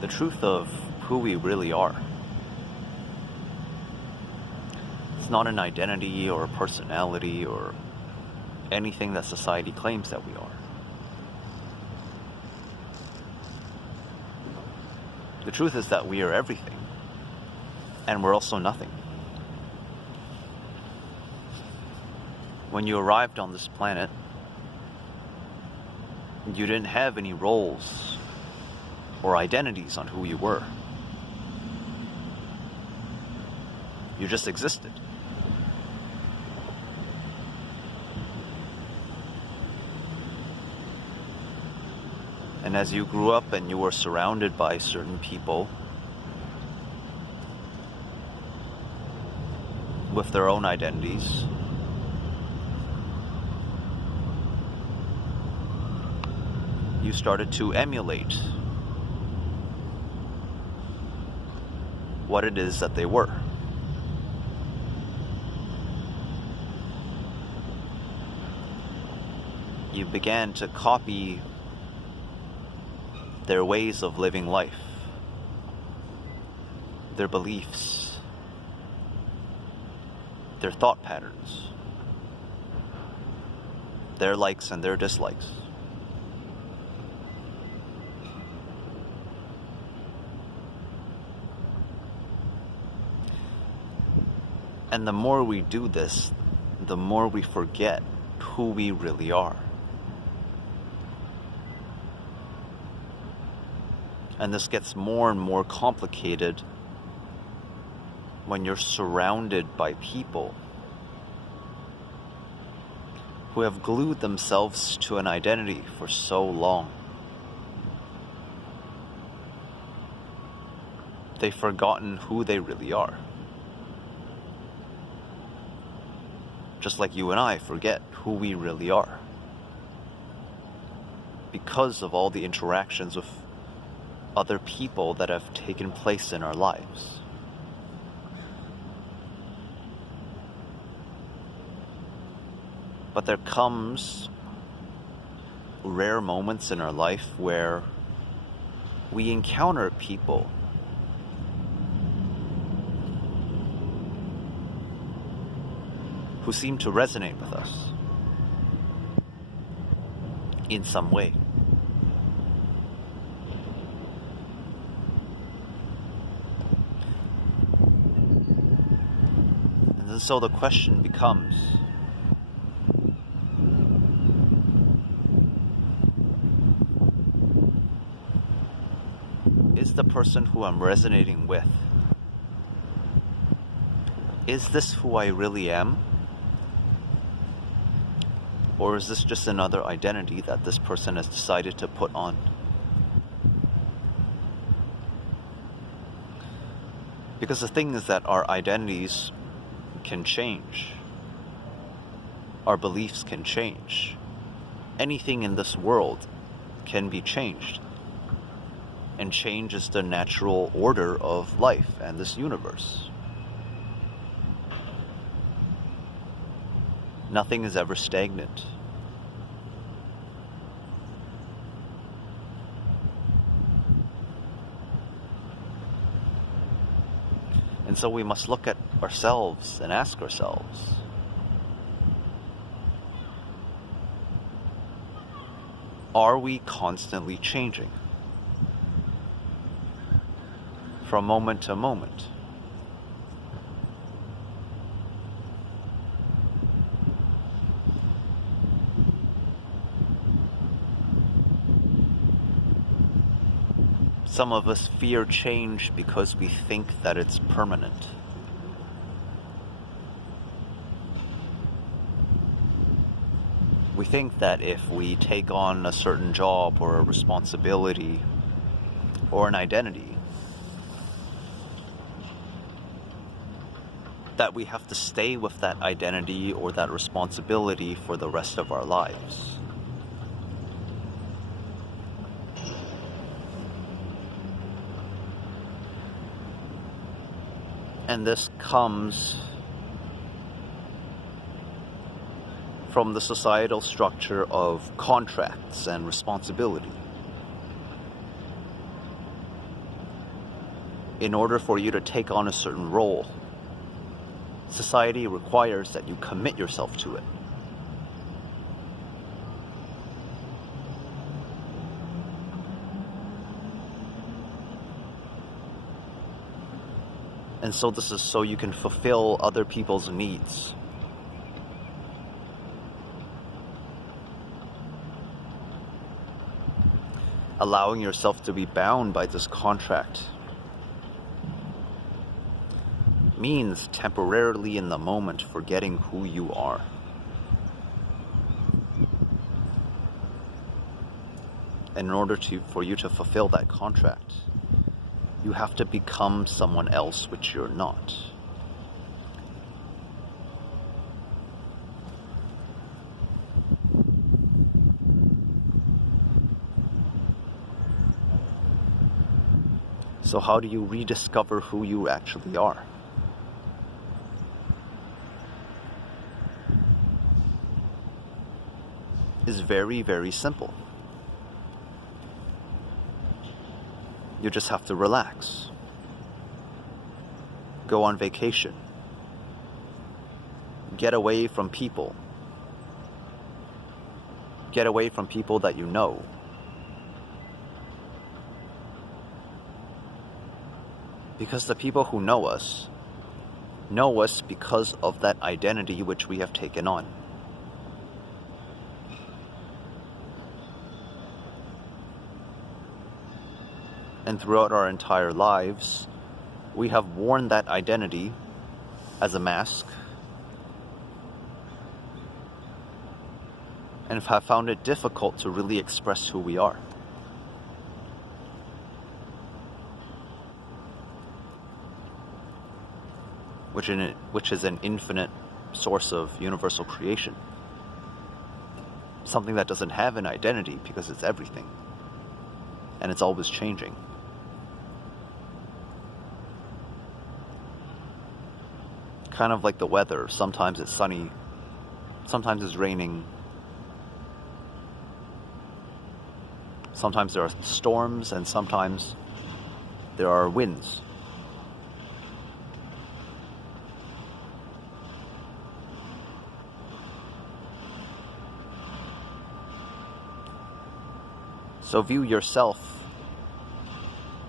the truth of who we really are. It's not an identity or a personality or anything that society claims that we are. The truth is that we are everything, and we're also nothing. When you arrived on this planet, you didn't have any roles or identities on who you were. You just existed. And as you grew up and you were surrounded by certain people with their own identities, you started to emulate what it is that they were. You began to copy their ways of living life, their beliefs, their thought patterns, their likes and their dislikes. And the more we do this, the more we forget who we really are. And this gets more and more complicated when you're surrounded by people who have glued themselves to an identity for so long. They've forgotten who they really are. Just like you and I forget who we really are, because of all the interactions with other people that have taken place in our lives. But there comes rare moments in our life where we encounter people who seem to resonate with us in some way. And so the question becomes, is the person who I'm resonating with, is this who I really am? Or is this just another identity that this person has decided to put on? Because the thing is that our identities can change. Our beliefs can change. Anything in this world can be changed. And change is the natural order of life and this universe. Nothing is ever stagnant. And so we must look at ourselves and ask ourselves, are we constantly changing from moment to moment? Some of us fear change because we think that it's permanent. We think that if we take on a certain job or a responsibility or an identity, that we have to stay with that identity or that responsibility for the rest of our lives. And this comes from the societal structure of contracts and responsibility. in order for you to take on a certain role, society requires that you commit yourself to it. And so this is so you can fulfill other people's needs. Allowing yourself to be bound by this contract means temporarily in the moment forgetting who you are. And in order for you to fulfill that contract, you have to become someone else which you're not. So how do you rediscover who you actually are? It's very, very simple. You just have to relax. Go on vacation. Get away from people. Get away from people that you know. Because the people who know us because of that identity which we have taken on. And throughout our entire lives, we have worn that identity as a mask and have found it difficult to really express who we are. Which is an infinite source of universal creation. Something that doesn't have an identity because it's everything. And it's always changing. Kind of like the weather. Sometimes it's sunny, sometimes it's raining, sometimes there are storms, and sometimes there are winds. So view yourself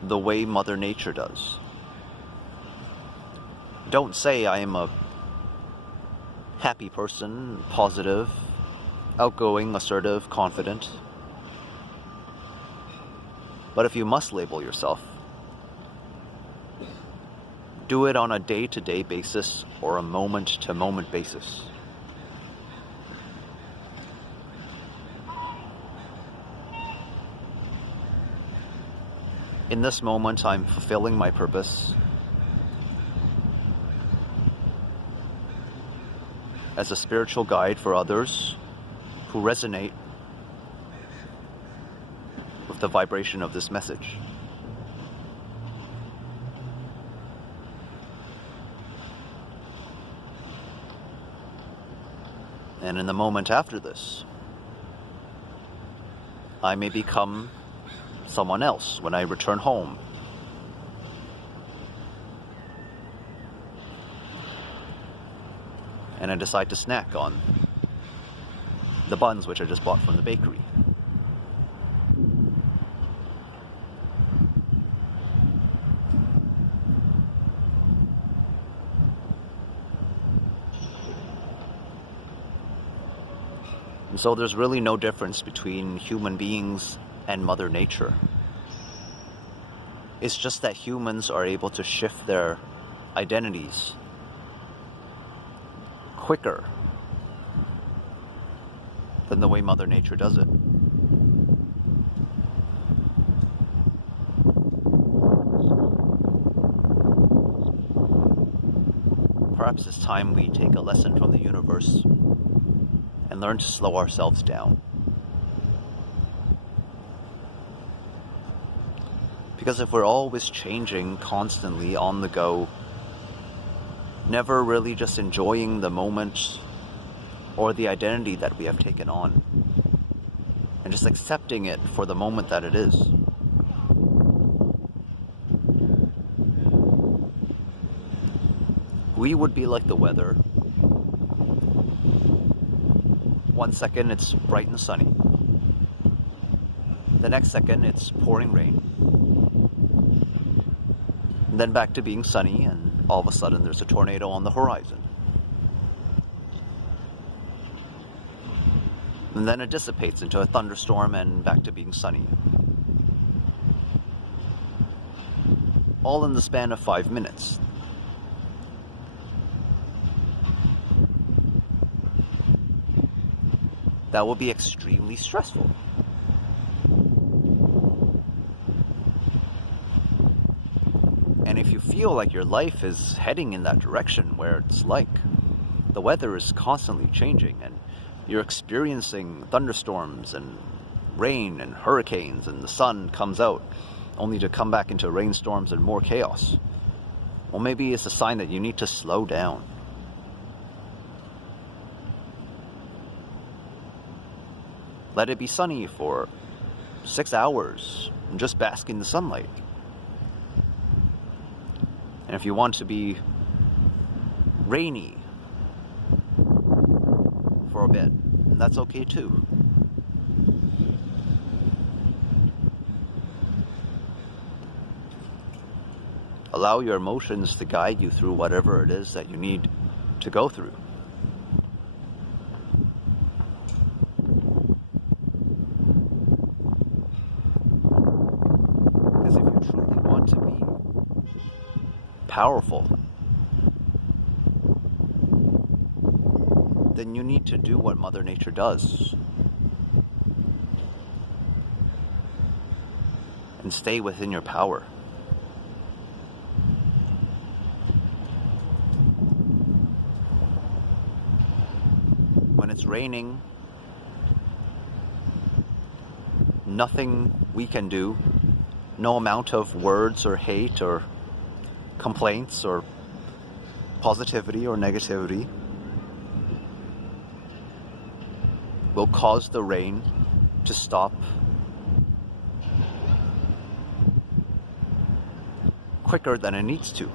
the way Mother Nature does. Don't say I am a happy person, positive, outgoing, assertive, confident. But if you must label yourself, do it on a day-to-day basis or a moment-to-moment basis. In this moment, I'm fulfilling my purpose as a spiritual guide for others who resonate with the vibration of this message. And in the moment after this, I may become someone else when I return home. And I decide to snack on the buns which I just bought from the bakery. And so there's really no difference between human beings and Mother Nature. It's just that humans are able to shift their identities quicker than the way Mother Nature does it. Perhaps it's time we take a lesson from the universe and learn to slow ourselves down. Because if we're always changing, constantly on the go, never really just enjoying the moment or the identity that we have taken on, and just accepting it for the moment that it is, we would be like the weather. One second it's bright and sunny. The next second it's pouring rain. And then back to being sunny, and all of a sudden there's a tornado on the horizon. And then it dissipates into a thunderstorm and back to being sunny. All in the span of 5 minutes. That will be extremely stressful. And if you feel like your life is heading in that direction where it's like the weather is constantly changing and you're experiencing thunderstorms and rain and hurricanes and the sun comes out only to come back into rainstorms and more chaos, well, maybe it's a sign that you need to slow down. Let it be sunny for 6 hours and just bask in the sunlight. And if you want to be rainy for a bit, that's okay too. Allow your emotions to guide you through whatever it is that you need to go through. Because if you truly want to be powerful, then you need to do what Mother Nature does. And stay within your power. When it's raining, nothing we can do, no amount of words or hate or complaints or positivity or negativity will cause the rain to stop quicker than it needs to.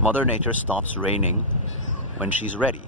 Mother Nature stops raining when she's ready.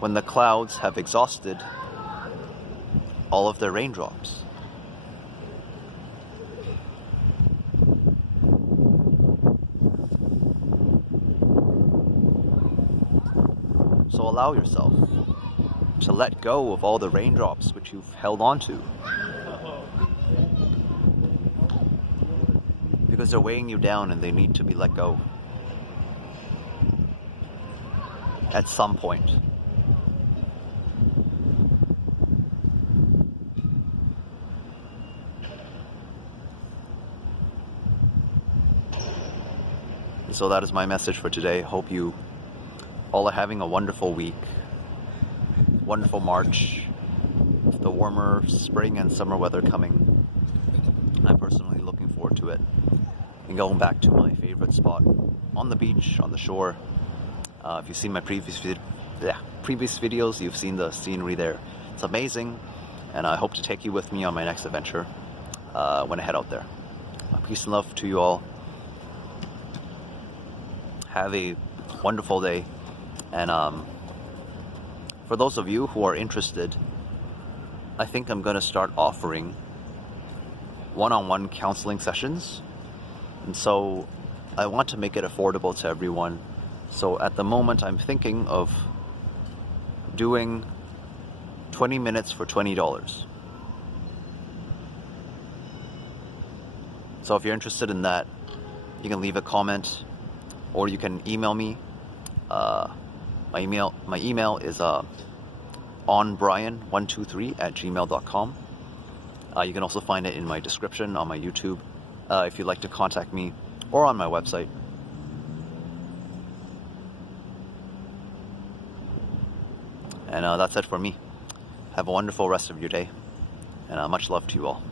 When the clouds have exhausted all of their raindrops. So allow yourself to let go of all the raindrops which you've held on to. Because they're weighing you down and they need to be let go. At some point. So that is my message for today. Hope you all are having a wonderful week. Wonderful March. With the warmer spring and summer weather coming. I'm personally looking forward to it. And going back to my favorite spot on the beach, on the shore. If you've seen my previous videos, you've seen the scenery there. It's amazing, and I hope to take you with me on my next adventure when I head out there. Peace and love to you all. Have a wonderful day, and for those of you who are interested, I think I'm going to start offering one-on-one counseling sessions. And so I want to make it affordable to everyone. So at the moment, I'm thinking of doing 20 minutes for $20. So if you're interested in that, you can leave a comment or you can email me. My email is onbrian123@gmail.com. You can also find it in my description on my YouTube if you'd like to contact me, or on my website. And that's it for me. Have a wonderful rest of your day, and much love to you all.